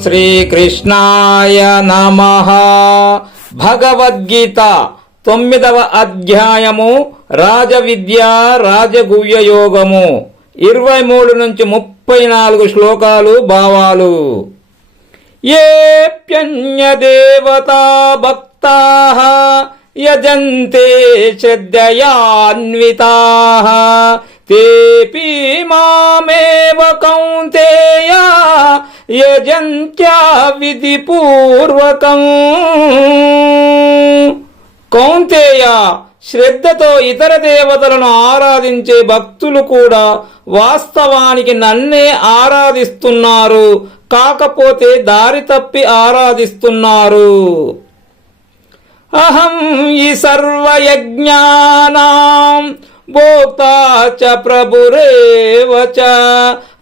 శ్రీకృష్ణాయ నమ. భగవద్గీత తొమ్మిదవ అధ్యాయము రాజవిద్య రాజగువ్య యోగము. ఇరవై మూడు నుంచి ముప్పై నాలుగు శ్లోకాలు భావాలు. ఏప్యన్యదేవతా భక్తా యజంతే శ్రద్ధయాన్వితా. తేపి మామేవ కౌంతేయ యజంత్యా విధిపూర్వకం కౌంతేయ శ్రద్ధతో ఇతర దేవతలను ఆరాధించే భక్తులు కూడా వాస్తవానికి నన్నే ఆరాధిస్తున్నారు కాకపోతే దారి తప్పి ఆరాధిస్తున్నారు. అహం ఈ సర్వయజ్ఞానాం భోక్త చ ప్రభురేవ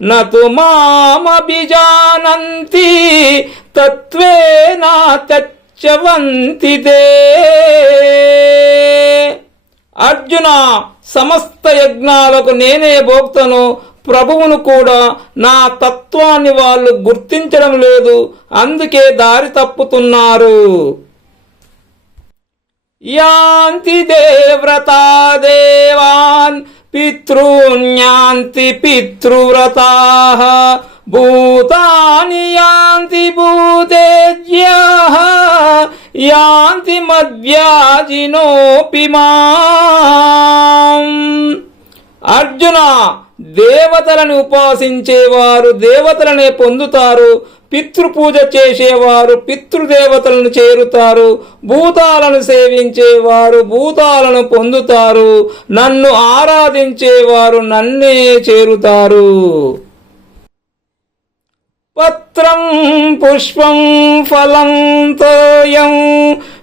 నతు మామభిజానంతి తత్వేనా తచ్చవంతి అర్జున సమస్త యజ్ఞాలకు నేనే భోక్తను ప్రభువును కూడా నా తత్వాన్ని వాళ్ళు గుర్తించడం లేదు అందుకే దారి తప్పుతున్నారు. యాంతి దేవ్రతా దేవాన్ పితॄన్యాంతి పితృవ్రతా భూతాని యాంతి భూతేజ్యా యాంతి మద్యాజినోపి అర్జున దేవతలను ఉపాసించేవారు దేవతలనే పొందుతారు పితృపూజ చేసేవారు పితృదేవతలను చేరుతారు భూతాలను సేవించేవారు భూతాలను పొందుతారు నన్ను ఆరాధించేవారు నన్నే చేరుతారు. పత్రం పుష్పం ఫలం తోయం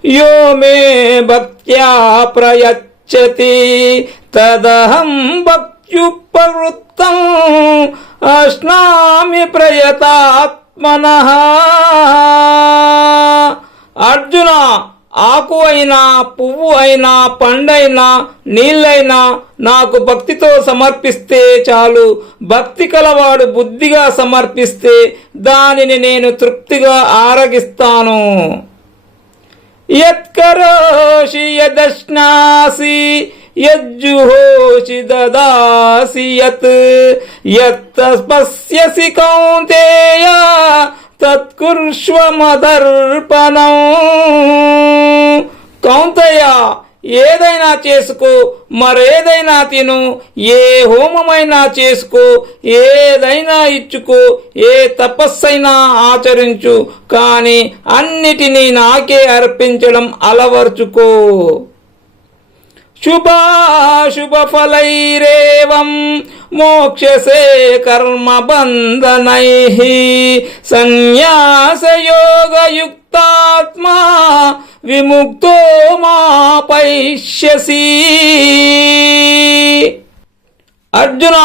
యో మే భక్త్యా ప్రయచ్చతి తదహం భక్త్యుపవృత్తం అశ్నామి మనహ. అర్జున ఆకు అయినా పువ్వు అయినా పండైనా నీళ్ళైనా నాకు భక్తితో సమర్పిస్తే చాలు. భక్తి కలవాడు బుద్ధిగా సమర్పిస్తే దానిని నేను తృప్తిగా ఆరగిస్తాను. యత్కరోషి యదశ్నాసి యజ్జుహోషి దదాసి యత్ యత్తస్పశ్యసి కౌంతేయ తత్కుర్ష్వ మదర్పణం. కౌంతయ్య ఏదైనా చేసుకో మరేదైనా తిను ఏ హోమమైనా చేసుకో ఏదైనా ఇచ్చుకో ఏ తపస్సైనా ఆచరించు కానీ అన్నిటినీ నాకే అర్పించడం అలవర్చుకో. శుభాశుభఫలైరేవం మోక్షసే కర్మబంధనై. సన్యాసయోగయుక్తాత్మా విముక్తో మా పైష్యసి అర్జున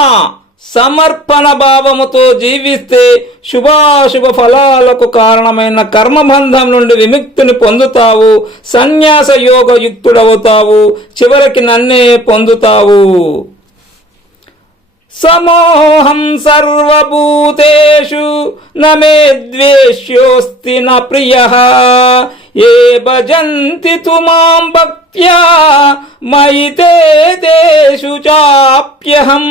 సమర్పణ భావముతో జీవిస్తే శుభాశుభ ఫలాలకు కారణమైన కర్మబంధం నుండి విముక్తిని పొందుతావు. సన్యాస యోగ యుక్తుడవుతావు చివరికి నన్నే పొందుతావు. సమోహం సర్వభూతేషు నమే ద్వేష్యోస్తి న ప్రియ. ఏ భజంతి తుమాం భక్త్యా మయి తేషు చాప్యహం.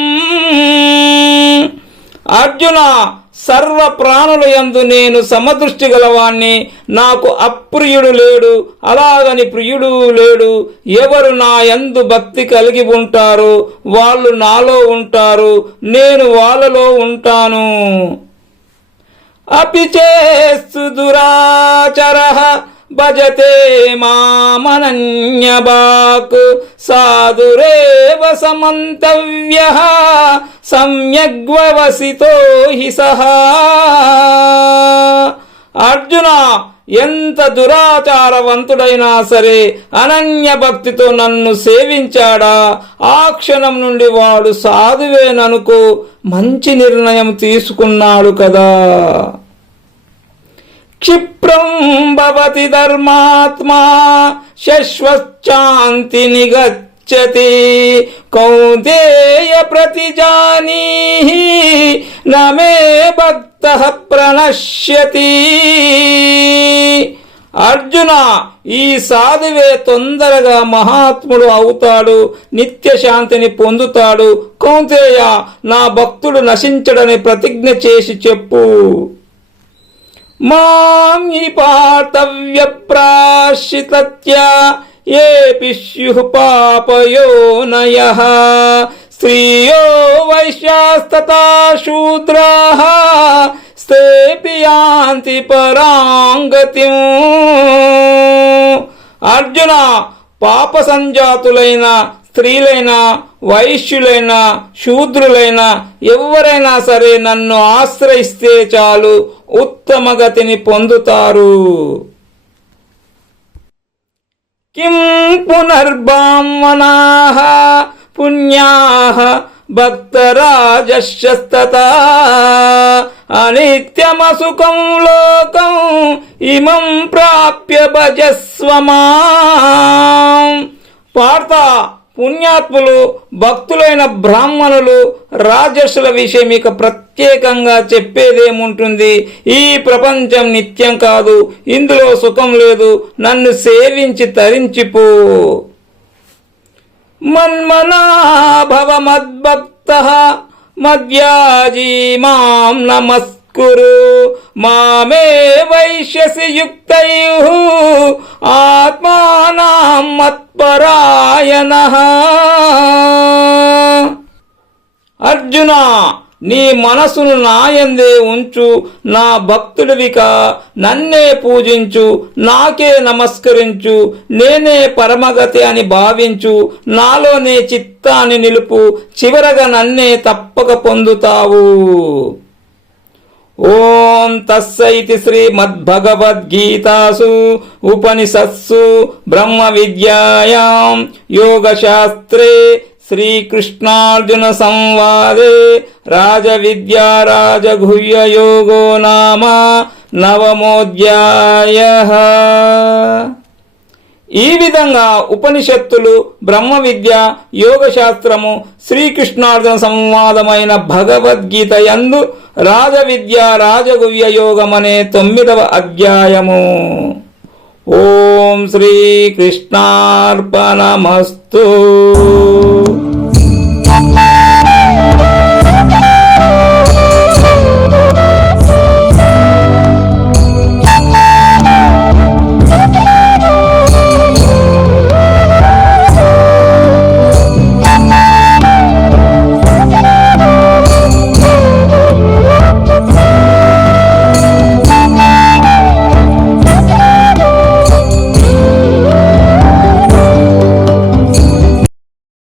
అర్జున సర్వ ప్రాణుల యందు నేను సమదృష్టి గలవాణ్ణి నాకు అప్రియుడు లేడు అలాగని ప్రియుడు లేడు ఎవరు నా యందు భక్తి కలిగి ఉంటారో వాళ్ళు నాలో ఉంటారు నేను వాళ్ళలో ఉంటాను. అపి చేస్తు దురాచర. భజతే మామనన్యబాక్ సాధురేవ సమంతవ్య సమ్యగ్వసితో హి సహా. అర్జున ఎంత దురాచారవంతుడైనా సరే అనన్య భక్తితో నన్ను సేవించాడా? ఆ క్షణం నుండి వాడు సాధువేననుకో మంచి నిర్ణయం తీసుకున్నాడు కదా. క్షిప్రం భవతి ధర్మాత్మా శశ్వశ్చాంతి నిగచ్చతి. కౌదేయ ప్రతిజానీహి నమే భక్త ప్రణశ్యతి. అర్జున ఈ సాధువే తొందరగా మహాత్ముడు అవుతాడు నిత్య శాంతిని పొందుతాడు. కౌంతేయ నా భక్తుడు నశించడని ప్రతిజ్ఞ చేసి చెప్పు. మాం ఈ పాతవ్య ప్రాశితత్య ఏపి స్యుః పాపయోనయ స్త్రియో వైశ్యాస్తథా శూద్రాः. స్తేపి యాంతి పరాంగతిం. అర్జున పాప సంజాతులైన స్త్రీలైనా వైశ్యులైనా శూద్రులైనా ఎవరైనా సరే నన్ను ఆశ్రయిస్తే చాలు ఉత్తమ గతిని పొందుతారు. కిం పునర్బాహ్మణాః పుణ్యాః భక్తరాజశ్చస్తతా అనిత్యమసుఖం లోకం ఇమం ప్రాప్య భజస్వమా పార్త పుణ్యాత్ములు భక్తులైన బ్రాహ్మణులు రాజస్సుల విషయం ఇక ప్రత్యేకంగా చెప్పేదేముంటుంది? ఈ ప్రపంచం నిత్యం కాదు ఇందులో సుఖం లేదు నన్ను సేవించి తరించిపో. మన్మనాభవ మద్భక్త మద్యాజీ మాం కురు మామే వైశ్యసి యుక్తయు ఆత్మానాం మత్పరాయణ. అర్జున నీ మనసును నాయందే ఉంచు నా భక్తుడివిక నన్నే పూజించు నాకే నమస్కరించు నేనే పరమగతి అని భావించు నాలోనే చిత్తాన్ని నిలుపు చివరగా నన్నే తప్పక పొందుతావు. ఓం తస్సైతి శ్రీమద్భగవద్గీతాసు ఉపనిషత్సు బ్రహ్మ విద్యాయాం యోగశాస్త్రే శ్రీకృష్ణార్జున సంవాదే రాజవిద్యా రాజగుహ్య యోగో నామ నవమోధ్యాయ ఈ విధంగా ఉపనిషత్తులు బ్రహ్మ విద్య యోగ శాస్త్రము శ్రీకృష్ణార్జున సంవాదమైన భగవద్గీత యందు రాజ విద్య రాజగువ్య యోగం అనే తొమ్మిదవ అధ్యాయము. ఓం శ్రీకృష్ణార్పణమస్తు.